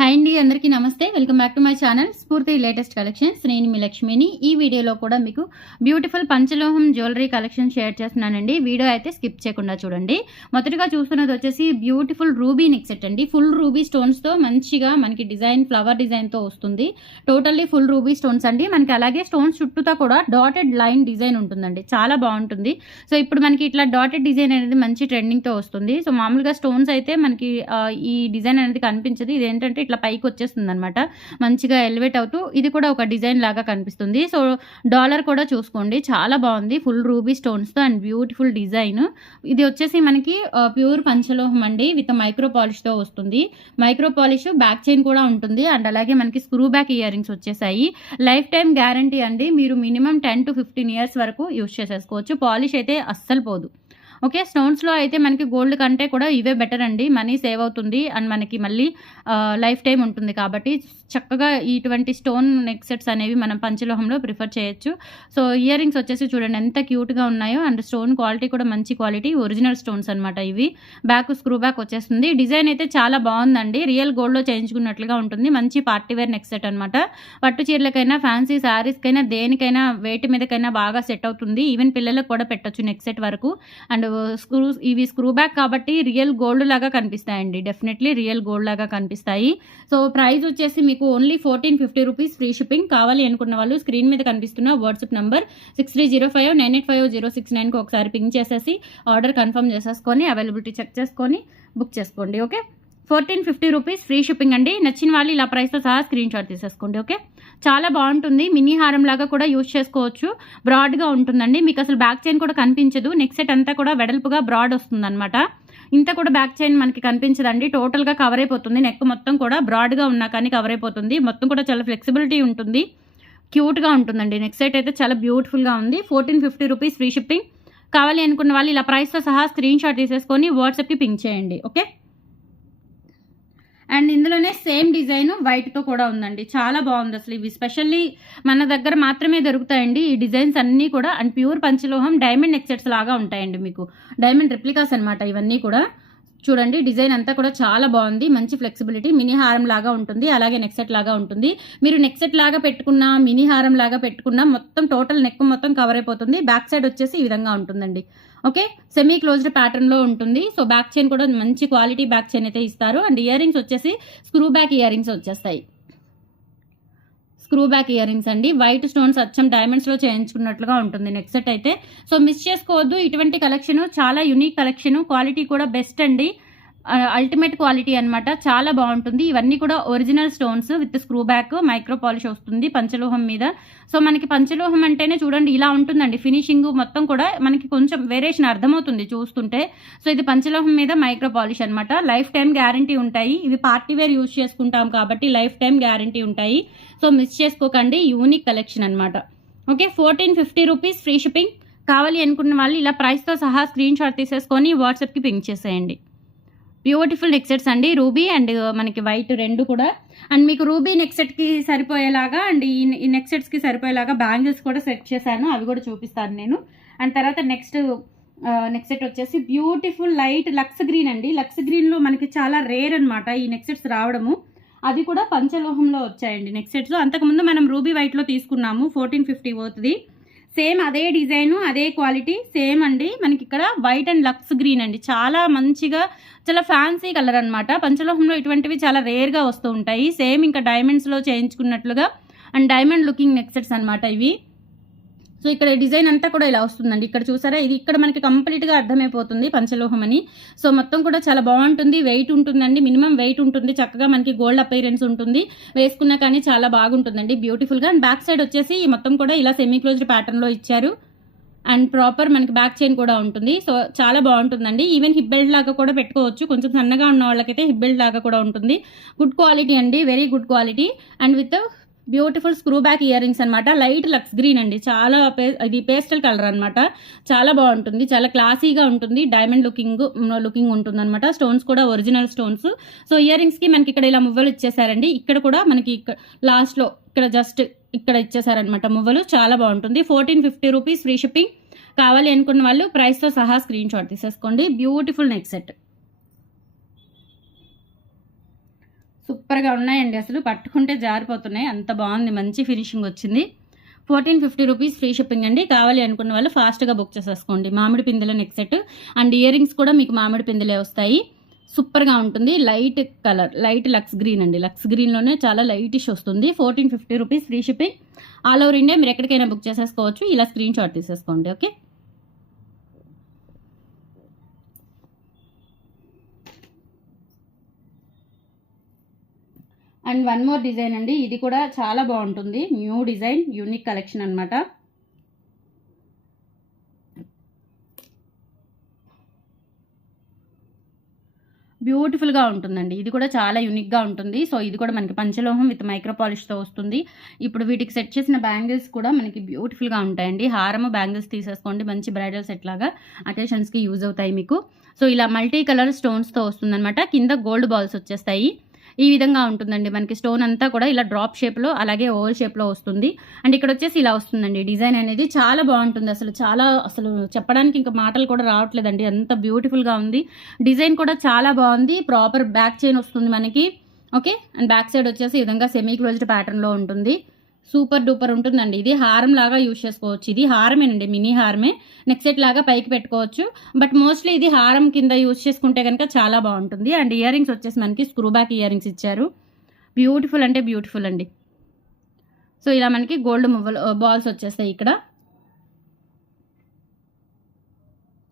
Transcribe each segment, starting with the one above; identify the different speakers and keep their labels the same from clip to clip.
Speaker 1: Hi అండి అందరికీ నమస్తే. Welcome back to my channel Spoorthi latest collections నేను మీ లక్ష్మిని ఈ వీడియోలో కూడా మీకు బ్యూటిఫుల్ పంచలోహం జ్యువెలరీ కలెక్షన్ షేర్ చేస్తున్నానండి. వీడియో అయితే స్కిప్ చేయకుండా చూడండి. మొదటిగా చూస్తున్నది వచ్చేసి బ్యూటిఫుల్ రూబీ నెక్సెట్ అండి. ఫుల్ రూబీ స్టోన్స్తో మంచిగా మనకి డిజైన్ ఫ్లవర్ డిజైన్తో వస్తుంది. టోటల్లీ ఫుల్ రూబీ స్టోన్స్ అండి. మనకి అలాగే స్టోన్స్ చుట్టూతో కూడా డాటెడ్ లైన్ డిజైన్ ఉంటుందండి. చాలా బాగుంటుంది. సో ఇప్పుడు మనకి ఇట్లా డాటెడ్ డిజైన్ అనేది మంచి ట్రెండింగ్తో వస్తుంది. సో మామూలుగా స్టోన్స్ అయితే మనకి ఈ డిజైన్ అనేది కనిపించదు. ఇది ఏంటంటే ఇట్లా పైకి వచ్చేస్తుంది అనమాట మంచిగా ఎలివేట్ అవుతూ ఇది కూడా ఒక డిజైన్ లాగా కనిపిస్తుంది. సో డాలర్ కూడా చూసుకోండి. చాలా బాగుంది. ఫుల్ రూబీ స్టోన్స్తో అండ్ బ్యూటిఫుల్ డిజైన్. ఇది వచ్చేసి మనకి ప్యూర్ పంచలోహం అండి. విత్ మైక్రో పాలిష్తో వస్తుంది. మైక్రో పాలిష్ బ్యాక్ చైన్ కూడా ఉంటుంది. అండ్ అలాగే మనకి స్క్రూ బ్యాక్ ఇయర్ రింగ్స్ వచ్చేసాయి. లైఫ్ టైం గ్యారంటీ అండి. మీరు minimum ten to fifteen years వరకు యూస్ చేసేసుకోవచ్చు. పాలిష్ అయితే అస్సలు పోదు. ఓకే స్టోన్స్లో అయితే మనకి గోల్డ్ కంటే కూడా ఇవే బెటర్ అండి. మనీ సేవ్ అవుతుంది అండ్ మనకి మళ్ళీ లైఫ్ టైం ఉంటుంది కాబట్టి చక్కగా ఇటువంటి స్టోన్ నెక్ సెట్స్ అనేవి మనం పంచలోహంలో ప్రిఫర్ చేయొచ్చు. సో ఇయర్ రింగ్స్ వచ్చేసి చూడండి ఎంత క్యూట్గా ఉన్నాయో అండ్ స్టోన్ క్వాలిటీ కూడా మంచి క్వాలిటీ ఒరిజినల్ స్టోన్స్ అనమాట ఇవి. బ్యాక్ స్క్రూ బ్యాక్ వచ్చేస్తుంది. డిజైన్ అయితే చాలా బాగుందండి. రియల్ గోల్డ్లో చేయించుకున్నట్లుగా ఉంటుంది. మంచి పార్టీ వేర్ నెక్ సెట్ అనమాట పట్టు చీరలకైనా ఫ్యాన్సీ శారీస్కైనా దేనికైనా వేటి మీదకైనా బాగా సెట్ అవుతుంది. ఈవెన్ పిల్లలకు కూడా పెట్టొచ్చు నెక్ సెట్ వరకు. అండ్ స్క్రూ ఇవి స్క్రూ బ్యాక్ కాబట్టి రియల్ గోల్డ్ లాగా కనిపిస్తాయండి. డెఫినెట్లీ రియల్ గోల్డ్ లాగా కనిపిస్తాయి. సో ప్రైస్ వచ్చేసి మీకు only fourteen fifty rupees free shipping కావాలి అనుకున్న వాళ్ళు స్క్రీన్ మీద కనిపిస్తున్న WhatsApp number six three zero five nine eight five zero six నైన్కి ఒకసారి పింక్ చేసేసి ఆర్డర్ కన్ఫర్మ్ చేసేసుకొని అవైలబిలిటీ చెక్ చేసుకొని బుక్ చేసుకోండి okay fourteen fifty rupees free shipping అండి. నచ్చిన వాళ్ళు ఇలా ప్రైస్తో సహా స్క్రీన్ షాట్ తీసేసుకోండి ఓకే చాలా బాగుంటుంది. మినీ హారం లాగా కూడా యూజ్ చేసుకోవచ్చు. బ్రాడ్గా ఉంటుందండి. మీకు అసలు బ్యాక్ చైన్ కూడా కనిపించదు. నెక్ సెట్ అంతా కూడా వెడల్పుగా బ్రాడ్ వస్తుందన్నమాట. ఇంత కూడా బ్యాక్ చైన్ మనకి కనిపించదండి. టోటల్గా కవర్ అయిపోతుంది. నెక్ మొత్తం కూడా బ్రాడ్గా ఉన్నా కానీ కవర్ అయిపోతుంది. మొత్తం కూడా చాలా ఫ్లెక్సిబిలిటీ ఉంటుంది. క్యూట్గా ఉంటుందండి. నెక్ సెట్ అయితే చాలా బ్యూటిఫుల్గా ఉంది. Fourteen fifty rupees free shipping కావాలి అనుకున్న వాళ్ళు ఇలా ప్రైస్తో సహా స్క్రీన్ షాట్ తీసేసుకొని వాట్సాప్కి పింక్ చేయండి. ఓకే అండ్ ఇందులోనే సేమ్ డిజైన్ వైట్తో కూడా ఉందండి. చాలా బాగుంది అసలు ఇవి. స్పెషల్లీ మన దగ్గర మాత్రమే దొరుకుతాయండి. ఈ డిజైన్స్ అన్నీ కూడా అండ్ ప్యూర్ పంచలోహం డైమండ్ నెక్సెట్స్ లాగా ఉంటాయండి మీకు. డైమండ్ రిప్లికాస్ అనమాట ఇవన్నీ కూడా. చూడండి డిజైన్ అంతా కూడా చాలా బాగుంది. మంచి ఫ్లెక్సిబిలిటీ మినీ హారం లాగా ఉంటుంది. అలాగే నెక్ సెట్ లాగా ఉంటుంది. మీరు నెక్ సెట్ లాగా పెట్టుకున్న మినీ హారం లాగా పెట్టుకున్న మొత్తం టోటల్ నెక్ మొత్తం కవర్ అయిపోతుంది. బ్యాక్ సైడ్ వచ్చేసి ఈ విధంగా ఉంటుందండి. ఓకే? సెమీ క్లోజ్డ్ ప్యాటర్న్లో ఉంటుంది. సో బ్యాక్ చైన్ కూడా మంచి క్వాలిటీ బ్యాక్ చైన్ అయితే ఇస్తారు. అండ్ ఇయర్ రింగ్స్ వచ్చేసి స్క్రూ బ్యాక్ ఇయర్ రింగ్స్ వచ్చేస్తాయి. స్క్రూ బ్యాక్ ఇయర్ రింగ్స్ అండి. వైట్ స్టోన్స్ అచ్చం డైమండ్స్లో చేయించుకున్నట్లుగా ఉంటుంది. నెక్స్ట్ సెట్ అయితే. సో మిస్ చేసుకోవద్దు. ఇటువంటి కలెక్షన్ చాలా యునిక్ కలెక్షన్ క్వాలిటీ కూడా బెస్ట్ అండి. అల్టిమేట్ క్వాలిటీ అనమాట చాలా బాగుంటుంది. ఇవన్నీ కూడా original stones with screw back micro polish వస్తుంది పంచలోహం మీద. సో మనకి పంచలోహం అంటేనే చూడండి ఇలా ఉంటుందండి. ఫినిషింగ్ మొత్తం కూడా మనకి కొంచెం వేరియేషన్ అర్థమవుతుంది చూస్తుంటే. సో ఇది పంచలోహం మీద మైక్రో పాలిష్ అనమాట లైఫ్ టైం గ్యారంటీ ఉంటాయి. ఇవి పార్టీ వేర్ యూజ్ చేసుకుంటాం కాబట్టి లైఫ్ టైం గ్యారంటీ ఉంటాయి. సో మిస్ చేసుకోకండి. యూనిక్ కలెక్షన్ అనమాట okay fourteen fifty rupees free shipping కావాలి అనుకున్న వాళ్ళు ఇలా ప్రైస్తో సహా స్క్రీన్ షాట్ తీసేసుకొని వాట్సాప్కి పింక్ చేసేయండి. బ్యూటిఫుల్ నెక్ సెట్స్ అండి. రూబీ అండ్ మనకి వైట్ రెండు కూడా. అండ్ మీకు రూబీ నెక్ సెట్కి సరిపోయేలాగా అండ్ ఈ ఈ నెక్ సెట్స్కి సరిపోయేలాగా బ్యాంగిల్స్ కూడా సెట్ చేశాను. అవి కూడా చూపిస్తాను నేను. అండ్ తర్వాత నెక్స్ట్ నెక్ సెట్ వచ్చేసి బ్యూటిఫుల్ లైట్ లక్స్ గ్రీన్ అండి. లక్స్ గ్రీన్లో మనకి చాలా రేర్ అనమాట ఈ నెక్ సెట్స్ రావడము. అది కూడా పంచలోహంలో వచ్చాయండి నెక్ సెట్స్. అంతకుముందు మనం రూబీ వైట్లో తీసుకున్నాము. ఫోర్టీన్ ఫిఫ్టీ పోతుంది సేమ్ అదే డిజైన్ అదే క్వాలిటీ సేమ్ అండి. మనకి ఇక్కడ వైట్ అండ్ లక్స్ గ్రీన్ అండి. చాలా మంచిగా చాలా ఫ్యాన్సీ కలర్ అనమాట పంచలోహంలో ఇటువంటివి చాలా రేర్గా వస్తూ ఉంటాయి. సేమ్ ఇంకా డైమండ్స్లో చేయించుకున్నట్లుగా and diamond looking neck sets అనమాట ఇవి. సో ఇక్కడ డిజైన్ అంతా కూడా ఇలా వస్తుందండి. ఇక్కడ చూసారా? ఇది ఇక్కడ మనకి కంప్లీట్గా అర్థమైపోతుంది పంచలోహం అని సో మొత్తం కూడా చాలా బాగుంటుంది. వెయిట్ ఉంటుందండి. మినిమం వెయిట్ ఉంటుంది. చక్కగా మనకి గోల్డ్ అపైరెన్స్ ఉంటుంది. వేసుకున్నా కానీ చాలా బాగుంటుందండి. బ్యూటిఫుల్గా అండ్ బ్యాక్ సైడ్ వచ్చేసి ఈ మొత్తం కూడా ఇలా సెమీ క్లోజ్డ్ ప్యాటర్న్లో ఇచ్చారు. అండ్ ప్రాపర్ మనకి బ్యాక్ చైన్ కూడా ఉంటుంది. సో చాలా బాగుంటుందండి. ఈవెన్ హిప్ బెల్ట్ లాగా కూడా పెట్టుకోవచ్చు. కొంచెం సన్నగా ఉన్న వాళ్ళకైతే హిప్ బెల్ట్ లాగా కూడా ఉంటుంది. గుడ్ క్వాలిటీ అండి. Very good quality and with beautiful screw back ear rings అనమాట లైట్ లక్స్ గ్రీన్ అండి. చాలా ఇది పేస్టల్ కలర్ అనమాట చాలా బాగుంటుంది. చాలా క్లాసీగా ఉంటుంది. డైమండ్ లుకింగ్ లుకింగ్ ఉంటుంది అనమాట స్టోన్స్ కూడా ఒరిజినల్ స్టోన్స్. సో ఇయర్ రింగ్స్కి మనకి ఇక్కడ ఇలా మువ్వలు ఇచ్చేసారండి. ఇక్కడ కూడా మనకి ఇక్కడ లాస్ట్లో ఇక్కడ జస్ట్ ఇక్కడ ఇచ్చేసారనమాట మువ్వలు. చాలా బాగుంటుంది. Fourteen fifty rupees free shipping కావాలి అనుకున్న వాళ్ళు ప్రైస్తో సహా స్క్రీన్ షాట్ తీసేసుకోండి. Beautiful neck set. సూపర్గా ఉన్నాయండి అసలు. పట్టుకుంటే జారిపోతున్నాయి. అంత బాగుంది. మంచి ఫినిషింగ్ వచ్చింది. Fourteen fifty rupees free shipping అండి. కావాలి అనుకున్న వాళ్ళు ఫాస్ట్గా బుక్ చేసేసుకోండి. మామిడి పిందెల neck set and ear rings కూడా మీకు మామిడి పిందెలే వస్తాయి. సూపర్గా ఉంటుంది. Light colour light lux green అండి. లక్స్ గ్రీన్లోనే చాలా లైటిష్ వస్తుంది. Fourteen fifty rupees free shipping. All over India మీరు ఎక్కడికైనా బుక్ చేసేసుకోవచ్చు. ఇలా స్క్రీన్ షాట్ తీసేసుకోండి. Okay? And one more design అండి. ఇది కూడా చాలా బాగుంటుంది. న్యూ డిజైన్ యూనిక్ కలెక్షన్ అనమాట బ్యూటిఫుల్గా ఉంటుందండి. ఇది కూడా చాలా యూనిక్గా ఉంటుంది. సో ఇది కూడా మనకి పంచలోహం విత్ మైక్రో పాలిష్తో వస్తుంది. ఇప్పుడు వీటికి సెట్ చేసిన బ్యాంగిల్స్ కూడా మనకి బ్యూటిఫుల్గా ఉంటాయండి. హారము బ్యాంగిల్స్ తీసేసుకోండి. మంచి బ్రైడల్ సెట్ లాగా అకేషన్స్కి యూజ్ అవుతాయి మీకు. సో ఇలా మల్టీ కలర్ స్టోన్స్తో వస్తుందన్నమాట. కింద గోల్డ్ బాల్స్ వచ్చేస్తాయి. ఈ విధంగా ఉంటుందండి. మనకి స్టోన్ అంతా కూడా ఇలా డ్రాప్ షేప్లో అలాగే ఓవల్ షేప్లో వస్తుంది. అండ్ ఇక్కడ వచ్చేసి ఇలా వస్తుందండి. డిజైన్ అనేది చాలా బాగుంటుంది. అసలు చాలా అసలు చెప్పడానికి ఇంకా మాటలు కూడా రావట్లేదండి. అంత బ్యూటిఫుల్గా ఉంది. డిజైన్ కూడా చాలా బాగుంది. ప్రాపర్ బ్యాక్ చైన్ వస్తుంది మనకి. ఓకే? అండ్ బ్యాక్ సైడ్ వచ్చేసి ఈ విధంగా సెమీ క్లోజ్డ్ ప్యాటర్న్లో ఉంటుంది. సూపర్ డూపర్ ఉంటుందండి. ఇది హారం లాగా యూజ్ చేసుకోవచ్చు. ఇది హారమేనండి మినీ హారమే. నెక్ సెట్ లాగా పైకి పెట్టుకోవచ్చు. బట్ మోస్ట్లీ ఇది హారం కింద యూజ్ చేసుకుంటే కనుక చాలా బాగుంటుంది. అండ్ ఇయర్ రింగ్స్ వచ్చేసి మనకి స్క్రూ బ్యాక్ ఇయర్ రింగ్స్ ఇచ్చారు. బ్యూటిఫుల్ అంటే బ్యూటిఫుల్ అండి. సో ఇలా మనకి గోల్డ్ మువ్వలు బాల్స్ వచ్చేస్తాయి ఇక్కడ.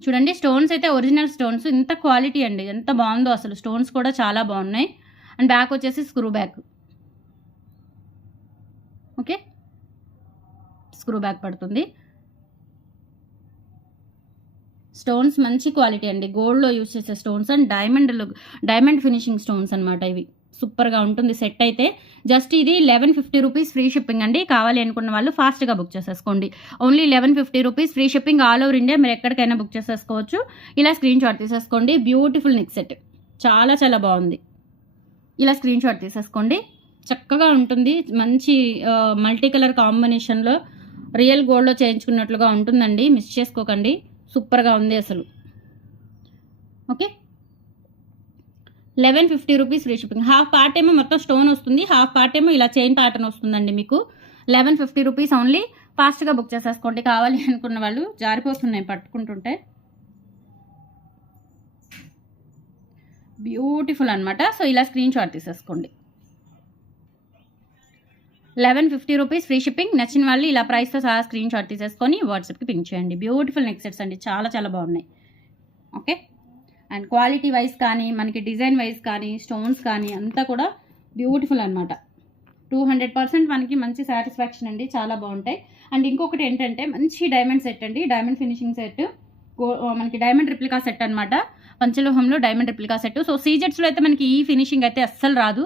Speaker 1: చూడండి స్టోన్స్ అయితే ఒరిజినల్ స్టోన్స్. ఇంత క్వాలిటీ అండి. ఎంత బాగుందో అసలు. స్టోన్స్ కూడా చాలా బాగున్నాయి. అండ్ బ్యాక్ వచ్చేసి screw back. Okay? Screw back పడుతుంది. స్టోన్స్ మంచి క్వాలిటీ అండి. గోల్డ్లో యూజ్ చేసే stones and diamond diamond finishing stones అనమాట ఇవి. సూపర్గా ఉంటుంది సెట్ అయితే. జస్ట్ ఇది eleven fifty rupees free shipping అండి. కావాలి అనుకున్న వాళ్ళు ఫాస్ట్గా బుక్ చేసేసుకోండి. Only eleven fifty rupees free shipping all over India. మీరు ఎక్కడికైనా బుక్ చేసేసుకోవచ్చు. ఇలా స్క్రీన్ షాట్ తీసేసుకోండి. Beautiful neck set. చాలా చాలా బాగుంది. ఇలా స్క్రీన్ షాట్ తీసేసుకోండి. చక్కగా ఉంటుంది. మంచి మల్టీ కలర్ కాంబినేషన్లో రియల్ గోల్డ్లో చేయించుకున్నట్లుగా ఉంటుందండి. మిస్ చేసుకోకండి. సూపర్గా ఉంది అసలు. Okay? Eleven fifty rupees free shipping. Half part ఏమో మొత్తం స్టోన్ వస్తుంది. హాఫ్ పార్ట్ ఏమో ఇలా చైన్ ప్యాటర్న్ వస్తుందండి మీకు. Eleven fifty rupees only. ఫాస్ట్గా బుక్ చేసేసుకోండి. కావాలి అనుకున్న వాళ్ళు జారిపోతున్నాయి పట్టుకుంటుంటే. బ్యూటిఫుల్ అనమాట సో ఇలా స్క్రీన్ షాట్ తీసేసుకోండి. Eleven fifty rupees free shipping. నచ్చిన వాళ్ళు ఇలా ప్రైస్తో సహా స్క్రీన్ షాట్ తీసేసుకొని వాట్సాప్కి పింక్ చేయండి. బ్యూటిఫుల్ నెక్ సెట్స్ అండి. చాలా చాలా బాగున్నాయి. ఓకే అండ్ క్వాలిటీ వైజ్ కానీ మనకి డిజైన్ వైజ్ కానీ స్టోన్స్ కానీ అంతా కూడా బ్యూటిఫుల్ అనమాట టూ హండ్రెడ్ పర్సెంట్ మనకి మంచి సాటిస్ఫాక్షన్ అండి. చాలా బాగుంటాయి. అండ్ ఇంకొకటి ఏంటంటే మంచి డైమండ్ సెట్ అండి. డైమండ్ ఫినిషింగ్ సెట్ మనకి డైమండ్ రిప్లికా సెట్ అనమాట పంచలోహంలో డైమండ్ రిప్లికా సెట్ సో సీజెట్స్లో అయితే మనకి ఈ ఫినిషింగ్ అయితే అస్సలు రాదు.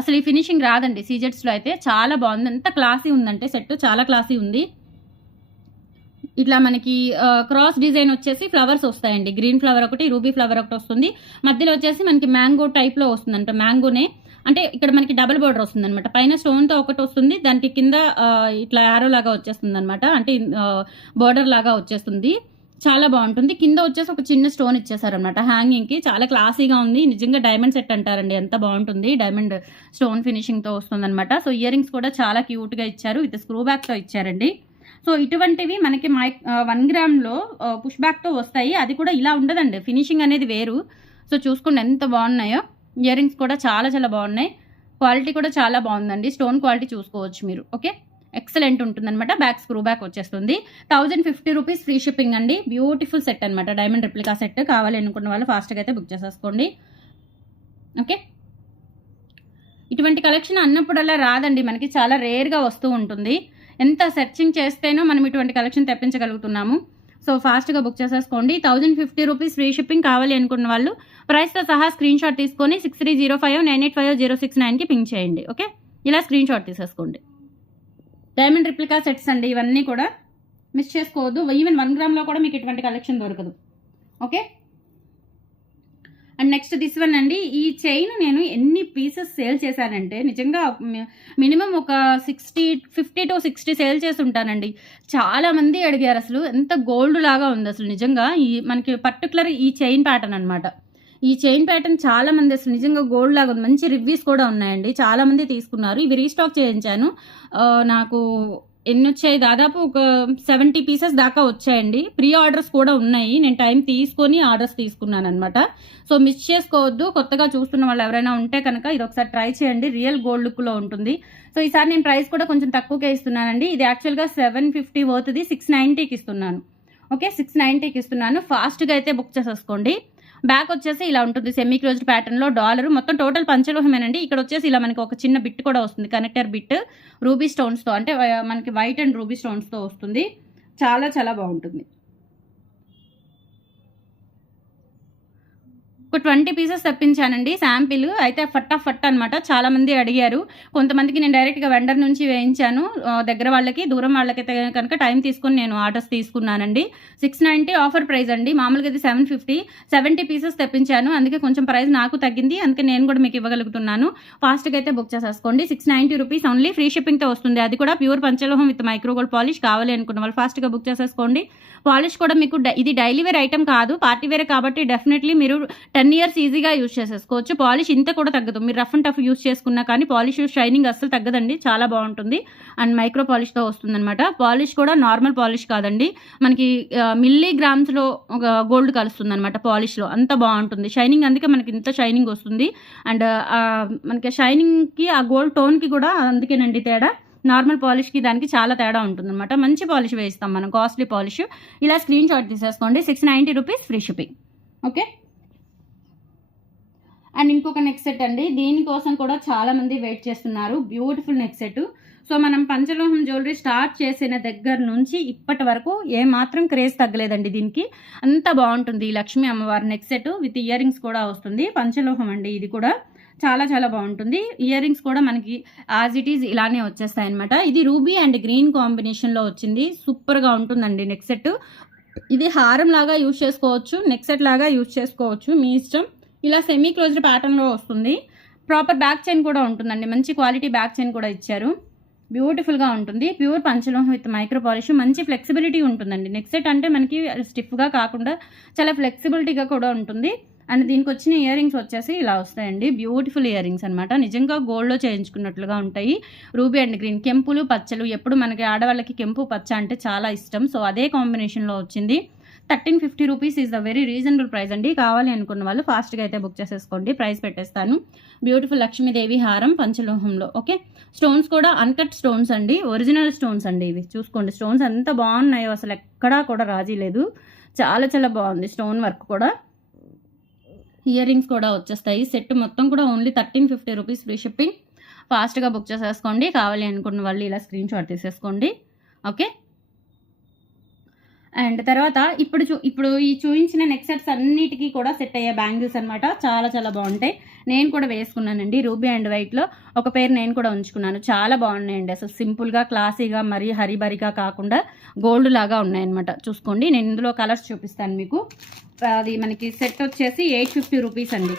Speaker 1: అసలు ఈ ఫినిషింగ్ రాదండి. సీజెట్స్లో అయితే చాలా బాగుంది. ఎంత క్లాసీ ఉందంటే సెట్ చాలా క్లాసీ ఉంది. ఇట్లా మనకి క్రాస్ డిజైన్ వచ్చేసి ఫ్లవర్స్ వస్తాయండి. గ్రీన్ ఫ్లవర్ ఒకటి రూబీ ఫ్లవర్ ఒకటి వస్తుంది. మధ్యలో వచ్చేసి మనకి మ్యాంగో టైప్లో వస్తుందంట మ్యాంగోనే. అంటే ఇక్కడ మనకి డబుల్ బోర్డర్ వస్తుంది అనమాట పైన స్టోన్తో ఒకటి వస్తుంది దానికి కింద ఇట్లా యారో లాగా వచ్చేస్తుంది అనమాట అంటే బోర్డర్ లాగా వచ్చేస్తుంది. చాలా బాగుంటుంది. కింద వచ్చేసి ఒక చిన్న స్టోన్ ఇచ్చేసారనమాట హ్యాంగింగ్కి చాలా క్లాసీగా ఉంది. నిజంగా డైమండ్ సెట్ అంటారండి. ఎంత బాగుంటుంది. డైమండ్ స్టోన్ ఫినిషింగ్తో వస్తుందన్నమాట. సో ఇయర్ రింగ్స్ కూడా చాలా క్యూట్గా ఇచ్చారు. విత్ స్క్రూ బ్యాక్తో ఇచ్చారండి. సో ఇటువంటివి మనకి మై వన్ గ్రామ్లో పుష్ బ్యాక్తో వస్తాయి. అది కూడా ఇలా ఉండదండి. ఫినిషింగ్ అనేది వేరు. సో చూసుకోండి ఎంత బాగున్నాయో. ఇయర్ రింగ్స్ కూడా చాలా చాలా బాగున్నాయి. క్వాలిటీ కూడా చాలా బాగుందండి. స్టోన్ క్వాలిటీ చూసుకోవచ్చు మీరు. ఓకే ఎక్సలెంట్ ఉంటుందన్నమాట. బ్యాక్ స్క్రూ బ్యాక్ వచ్చేస్తుంది. Thousand fifty rupees free shipping అండి. బ్యూటిఫుల్ సెట్ అనమాట డైమండ్ రిప్లికా సెట్ కావాలి అనుకున్న వాళ్ళు ఫాస్ట్గా అయితే బుక్ చేసేసుకోండి. ఓకే? ఇటువంటి కలెక్షన్ అన్నప్పుడల్లా రాదండి. మనకి చాలా రేర్గా వస్తూ ఉంటుంది. ఎంత సెర్చింగ్ చేస్తేనో మనం ఇటువంటి కలెక్షన్ తెప్పించగలుగుతున్నాము. సో ఫాస్ట్గా బుక్ చేసేసుకోండి. Thousand fifty rupees free shipping కావాలి అనుకున్న వాళ్ళు ప్రైస్తో సహా స్క్రీన్ షాట్ తీసుకొని six three zero five nine eight five zero six నైన్కి పింక్ చేయండి. ఓకే? ఇలా స్క్రీన్ షాట్ తీసేసుకోండి. డైమండ్ రిప్లికా సెట్స్ అండి ఇవన్నీ కూడా మిస్ చేసుకోవద్దు. ఈవెన్ వన్ గ్రామ్లో కూడా మీకు ఇటువంటి కలెక్షన్ దొరకదు. Okay and next this one అండి ఈ చైన్ నేను ఎన్ని పీసెస్ సేల్ చేశానంటే నిజంగా మినిమం ఒక sixty fifty to sixty sale చేసి ఉంటానండి చాలా మంది అడిగారు అసలు ఎంత గోల్డ్ లాగా ఉంది అసలు నిజంగా ఈ మనకి పర్టికులర్ ఈ చైన్ ప్యాటర్న్ అనమాట ఈ చైన్ ప్యాటర్న్ చాలా మంది అసలు నిజంగా గోల్డ్ లాగా ఉంది. మంచి రివ్యూస్ కూడా ఉన్నాయండి. చాలా మంది తీసుకున్నారు. ఇవి రీస్టాక్ చేయించాను. నాకు ఎన్ని వచ్చాయి? దాదాపు ఒక సెవెంటీ పీసెస్ దాకా వచ్చాయండి. ప్రీ ఆర్డర్స్ కూడా ఉన్నాయి. నేను టైం తీసుకొని ఆర్డర్స్ తీసుకున్నాను అనమాట సో మిస్ చేసుకోవద్దు. కొత్తగా చూస్తున్న వాళ్ళు ఎవరైనా ఉంటే కనుక ఇది ఒకసారి ట్రై చేయండి. రియల్ గోల్డ్ లుక్లో ఉంటుంది. సో ఈసారి నేను ప్రైస్ కూడా కొంచెం తక్కువకే ఇస్తున్నానండి. ఇది యాక్చువల్గా సెవెన్ ఫిఫ్టీ పోతుంది సిక్స్ నైంటీకి ఇస్తున్నాను. ఓకే సిక్స్ నైంటీకి ఇస్తున్నాను. ఫాస్ట్గా అయితే బుక్ చేసేసుకోండి. బ్యాక్ వచ్చేసి ఇలా ఉంటుంది. సెమీ క్లోజ్డ్ ప్యాటర్న్లో డాలర్ మొత్తం టోటల్ పంచలోహమేనండి. ఇక్కడ వచ్చేసి ఇలా మనకి ఒక చిన్న బిట్ కూడా వస్తుంది. కనెక్టర్ బిట్ రూబీ స్టోన్స్తో అంటే మనకి వైట్ అండ్ రూబీ స్టోన్స్తో వస్తుంది. చాలా చాలా బాగుంటుంది. ఒక ట్వంటీ పీసెస్ తెప్పించానండి శాంపిల్. అయితే ఫట్టా ఫట్ అనమాట చాలా మంది అడిగారు. కొంతమందికి నేను డైరెక్ట్గా వెండర్ నుంచి వేయించాను. దగ్గర వాళ్ళకి దూరం వాళ్ళకైతే కనుక టైం తీసుకొని నేను ఆర్డర్స్ తీసుకున్నానండి. సిక్స్ నైంటీ ఆఫర్ ప్రైస్ అండి. మామూలుగా ఇది సెవెన్ ఫిఫ్టీ సెవెంటీ పీసెస్ తెప్పించాను. అందుకే కొంచెం ప్రైస్ నాకు తగ్గింది. అందుకే నేను కూడా మీకు ఇవ్వగలుగుతున్నాను. ఫాస్ట్గా అయితే బుక్ చేసేసుకోండి. Six ninety rupees only. Free షిప్పింగ్తో వస్తుంది. అది కూడా ప్యూర్ పంచలోహం విత్ మైక్రోగోల్డ్ పాలిష్ కావాలి అనుకున్న వాళ్ళు ఫాస్ట్గా బుక్ చేసేసుకోండి. పాలిష్ కూడా మీకు ఇది డైలీ వేర్ ఐటమ్ కాదు. పార్టీ వేర్ కాబట్టి డెఫినెట్లీ మీరు టెన్ ఇయర్స్ ఈజీగా యూజ్ చేసేసుకోవచ్చు. పాలిష్ ఇంత కూడా తగ్గదు. మీరు రఫ్ అండ్ టఫ్ యూజ్ చేసుకున్నా కానీ పాలిష్ షైనింగ్ అస్సలు తగ్గదండి. చాలా బాగుంటుంది. అండ్ మైక్రో పాలిష్తో వస్తుందన్నమాట. పాలిష్ కూడా నార్మల్ పాలిష్ కాదండి. మనకి మిల్లీ గ్రామ్స్లో ఒక గోల్డ్ కలుస్తుంది అనమాట పాలిష్లో అంత బాగుంటుంది. షైనింగ్ అందుకే మనకి ఇంత షైనింగ్ వస్తుంది. అండ్ మనకి షైనింగ్కి ఆ గోల్డ్ టోన్కి కూడా అందుకేనండి తేడా. నార్మల్ పాలిష్కి దానికి చాలా తేడా ఉంటుంది అనమాట మంచి పాలిష్ వేస్తాం మనం. కాస్ట్లీ పాలిష్ ఇలా స్క్రీన్ షాట్ తీసేసుకోండి. Six ninety rupees free shipping okay and ఇంకొక నెక్ సెట్ అండి. దీనికోసం కూడా చాలా మంది వెయిట్ చేస్తున్నారు. బ్యూటిఫుల్ నెక్ సెట్ సో మనం పంచలోహం జ్యువెలరీ స్టార్ట్ చేసిన దగ్గర నుంచి ఇప్పటి వరకు ఏ మాత్రం క్రేజ్ తగ్గలేదండి దీనికి. అంత బాగుంటుంది ఈ లక్ష్మీ అమ్మవారి neck set with ear rings కూడా వస్తుంది. పంచలోహం అండి ఇది కూడా. చాలా చాలా బాగుంటుంది. ఇయర్ రింగ్స్ కూడా మనకి యాజ్ ఇట్ ఈజ్ ఇలానే వచ్చేస్తాయి అనమాట ఇది రూబీ అండ్ గ్రీన్ కాంబినేషన్లో వచ్చింది. సూపర్గా ఉంటుందండి నెక్ సెట్ ఇది హారం లాగా యూజ్ చేసుకోవచ్చు. నెక్ సెట్ లాగా యూజ్ చేసుకోవచ్చు. మీ ఇష్టం. ఇలా సెమీ క్లోజ్డ్ ప్యాటర్న్లో వస్తుంది. ప్రాపర్ బ్యాక్ చైన్ కూడా ఉంటుందండి. మంచి క్వాలిటీ బ్యాక్ చైన్ కూడా ఇచ్చారు. బ్యూటిఫుల్గా ఉంటుంది. ప్యూర్ పంచలోహం విత్ మైక్రో పాలిష్ మంచి ఫ్లెక్సిబిలిటీ ఉంటుందండి. నెక్ సెట్ అంటే మనకి స్టిఫ్గా కాకుండా చాలా ఫ్లెక్సిబిలిటీగా కూడా ఉంటుంది. అండ్ దీనికి వచ్చిన ఇయర్ రింగ్స్ వచ్చేసి ఇలా వస్తాయండి. బ్యూటిఫుల్ ఇయర్ రింగ్స్ అనమాట నిజంగా గోల్డ్లో చేయించుకున్నట్లుగా ఉంటాయి. రూబీ అండ్ గ్రీన్ కెంపులు పచ్చలు. ఎప్పుడు మనకి ఆడవాళ్ళకి కెంపు పచ్చ అంటే చాలా ఇష్టం. సో అదే కాంబినేషన్లో వచ్చింది. Thirteen fifty rupees is the very reasonable price అండి. కావాలి అనుకున్న వాళ్ళు ఫాస్ట్గా అయితే బుక్ చేసేసుకోండి. ప్రైస్ పెట్టేస్తాను. బ్యూటిఫుల్ లక్ష్మీదేవి హారం పంచలోహంలో ఓకే? స్టోన్స్ కూడా అన్కట్ స్టోన్స్ అండి. ఒరిజినల్ స్టోన్స్ అండి ఇవి. చూసుకోండి స్టోన్స్ ఎంత బాగున్నాయో అసలు ఎక్కడా కూడా రాజీ లేదు. చాలా చాలా బాగుంది స్టోన్ వర్క్ కూడా. ఇయర్ రింగ్స్ కూడా వచ్చేస్తాయి. సెట్ మొత్తం కూడా only thirteen fifty rupees free shipping. ఫాస్ట్గా బుక్ చేసేసుకోండి. కావాలి అనుకున్న వాళ్ళు ఇలా స్క్రీన్ షాట్ తీసేసుకోండి. ఓకే? అండ్ తర్వాత ఇప్పుడు చూ ఇప్పుడు ఈ చూపించిన నెక్ సెట్స్ అన్నిటికీ కూడా సెట్ అయ్యే బ్యాంగిల్స్ అనమాట చాలా చాలా బాగుంటాయి. నేను కూడా వేసుకున్నానండి రూబీ అండ్ వైట్లో. ఒక పేరు నేను కూడా ఉంచుకున్నాను. చాలా బాగున్నాయండి. అసలు సింపుల్గా క్లాసీగా మరీ హరిబరిగా కాకుండా గోల్డ్ లాగా ఉన్నాయన్నమాట. చూసుకోండి. నేను ఇందులో కలర్స్ చూపిస్తాను మీకు. అది మనకి సెట్ వచ్చేసి ఎయిట్ ఫిఫ్టీ రూపీస్ అండి.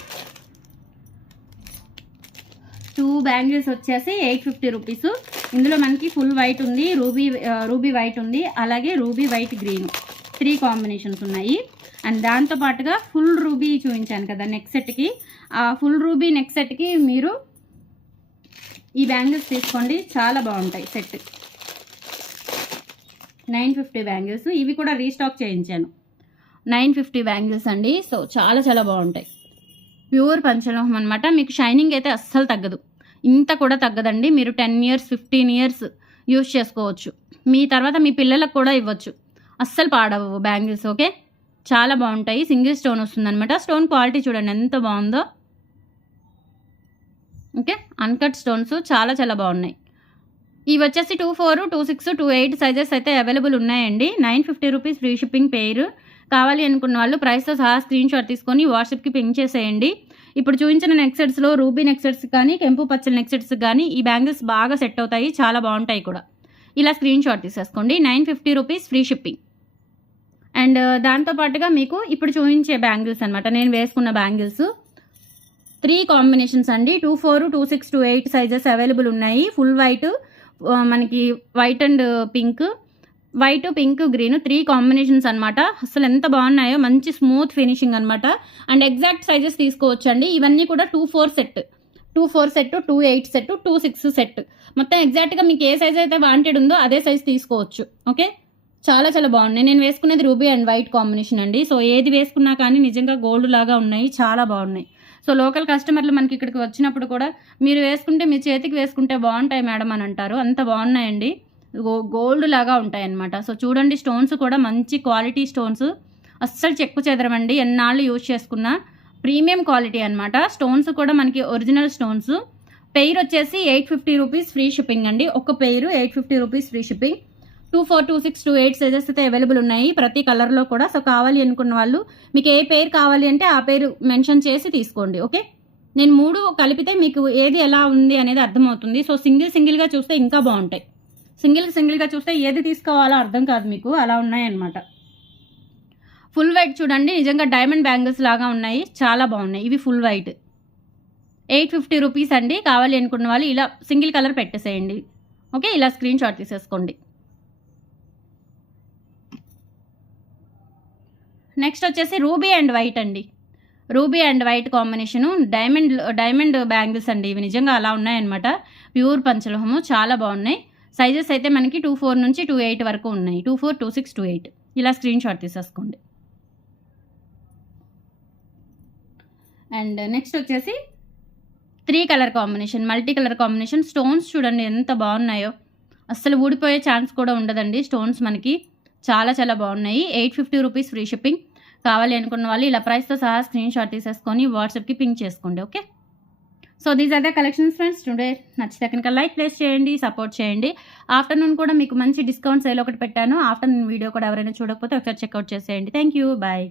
Speaker 1: టూ బ్యాంగిల్స్ వచ్చేసి ఎయిట్ ఫిఫ్టీ రూపీస్. ఇందులో మనకి ఫుల్ వైట్ ఉంది రూబీ రూబీ వైట్ ఉంది అలాగే ruby white green. Three combinations ఉన్నాయి. అండ్ దాంతో పాటుగా ఫుల్ రూబీ చూపించాను కదా నెక్ సెట్కి ఆ ఫుల్ రూబీ నెక్ సెట్కి మీరు ఈ బ్యాంగిల్స్ తీసుకోండి. చాలా బాగుంటాయి సెట్. Nine fifty bangles. ఇవి కూడా రీస్టాక్ చేయించాను. నైన్ ఫిఫ్టీ బ్యాంగిల్స్ అండి. సో చాలా చాలా బాగుంటాయి. ప్యూర్ పంచలోహం అనమాట మీకు షైనింగ్ అయితే అస్సలు తగ్గదు. ఇంత కూడా తగ్గదండి. మీరు ten years fifteen years use చేసుకోవచ్చు. మీ తర్వాత మీ పిల్లలకు కూడా ఇవ్వచ్చు. అస్సలు పాడవు బ్యాంగిల్స్ ఓకే? చాలా బాగుంటాయి. సింగిల్ స్టోన్ వస్తుందనమాట స్టోన్ క్వాలిటీ చూడండి ఎంత బాగుందో. ఓకే? అన్కట్ స్టోన్స్ చాలా చాలా బాగున్నాయి. ఇవి వచ్చేసి two four two six two eight sizes అయితే అవైలబుల్ ఉన్నాయండి. Nine fifty rupees free shipping పేరు. కావాలి అనుకున్న వాళ్ళు ప్రైస్తో సహా స్క్రీన్ షాట్ తీసుకొని వాట్సాప్కి పింక్ చేసేయండి. ఇప్పుడు చూపించిన నెక్సెట్స్లో రూబీ నెక్సెట్స్ కానీ కెంపు పచ్చల నెక్సెట్స్ కానీ ఈ బ్యాంగిల్స్ బాగా సెట్ అవుతాయి చాలా బాగుంటాయి కూడా. ఇలా స్క్రీన్ షాట్ తీసేసుకోండి. Nine fifty rupees free shipping. And uh, దాంతో పాటుగా మీకు ఇప్పుడు చూపించే బ్యాంగిల్స్ అనమాట నేను వేసుకున్న బ్యాంగిల్స్. త్రీ కాంబినేషన్స్ అండి. Two four two six two eight sizes available ఉన్నాయి. ఫుల్ వైట్ uh, మనకి white and pink. White pink green three combinations అనమాట అసలు ఎంత బాగున్నాయో మంచి స్మూత్ ఫినిషింగ్ అన్నమాట. అండ్ ఎగ్జాక్ట్ సైజెస్ తీసుకోవచ్చు అండి ఇవన్నీ కూడా two four set two four set two eight set two six set మొత్తం ఎగ్జాక్ట్గా మీకు ఏ సైజ్ అయితే వాంటెడ్ ఉందో అదే సైజ్ తీసుకోవచ్చు. ఓకే చాలా చాలా బాగున్నాయి. నేను వేసుకునేది రూబీ అండ్ వైట్ కాంబినేషన్ అండి. సో ఏది వేసుకున్నా కానీ నిజంగా గోల్డ్ లాగా ఉన్నాయి. చాలా బాగున్నాయి. సో లోకల్ కస్టమర్లు మనకి ఇక్కడికి వచ్చినప్పుడు కూడా మీరు వేసుకుంటే మీ చేతికి వేసుకుంటే బాగుంటాయి మేడం అని అంటారు. అంత బాగున్నాయండి. గోల్డ్ లాగా ఉంటాయన్నమాట. సో చూడండి స్టోన్స్ కూడా మంచి క్వాలిటీ స్టోన్స్. అస్సలు చెక్కు చెదరమండి ఎన్నాళ్ళు యూజ్ చేసుకున్న ప్రీమియం క్వాలిటీ అనమాట స్టోన్స్ కూడా మనకి ఒరిజినల్ స్టోన్స్. పెయిర్ వచ్చేసి eight fifty rupees free shipping అండి. ఒక pair eight fifty rupees free shipping. Two four two six two eight sizes అయితే అవైలబుల్ ఉన్నాయి ప్రతి కలర్లో కూడా. సో కావాలి అనుకున్న వాళ్ళు మీకు ఏ పేరు కావాలి అంటే ఆ పేరు మెన్షన్ చేసి తీసుకోండి. ఓకే? నేను మూడు కలిపితే మీకు ఏది ఎలా ఉంది అనేది అర్థమవుతుంది. సో సింగిల్ సింగిల్గా చూస్తే ఇంకా బాగుంటాయి. సింగిల్ సింగిల్గా చూస్తే ఏది తీసుకోవాలో అర్థం కాదు మీకు అలా ఉన్నాయన్నమాట. ఫుల్ వైట్ చూడండి నిజంగా డైమండ్ బ్యాంగిల్స్ లాగా ఉన్నాయి చాలా బాగున్నాయి. ఇవి full white. Eight fifty rupees అండి కావాలి అనుకున్న వాళ్ళు ఇలా సింగిల్ కలర్ పెట్టేసేయండి. ఓకే ఇలా స్క్రీన్ షాట్ తీసేసుకోండి. నెక్స్ట్ వచ్చేసి రూబీ అండ్ వైట్ అండి. Ruby and white combination diamond diamond bangles అండి. ఇవి నిజంగా అలా ఉన్నాయన్నమాట. ప్యూర్ పంచలోహము చాలా బాగున్నాయి. సైజెస్ అయితే మనకి టూ ఫోర్ నుంచి టూ ఎయిట్ వరకు ఉన్నాయి. Two four two six two eight ఇలా స్క్రీన్ షాట్ తీసేసుకోండి. అండ్ నెక్స్ట్ వచ్చేసి three colour combination multi colour combination stones చూడండి ఎంత బాగున్నాయో. అస్సలు ఊడిపోయే ఛాన్స్ కూడా ఉండదండి. స్టోన్స్ మనకి చాలా చాలా బాగున్నాయి. Eight fifty rupees free shipping కావాలి అనుకున్న వాళ్ళు ఇలా ప్రైస్తో సహా స్క్రీన్ షాట్ తీసేసుకొని వాట్సాప్కి పింక్ చేసుకోండి okay so these are the collections friends today నచ్చితే కనుక లైక్ ప్లేస్ చేయండి సపోర్ట్ చేయండి. ఆఫ్టర్నూన్ కూడా మీకు మంచి డిస్కౌంట్ సేల్ ఒకటి పెట్టాను. ఆఫ్టర్నూన్ వీడియో కూడా ఎవరైనా చూడకపోతే ఒకసారి చెక్అవుట్ చేసేయండి. Thank you bye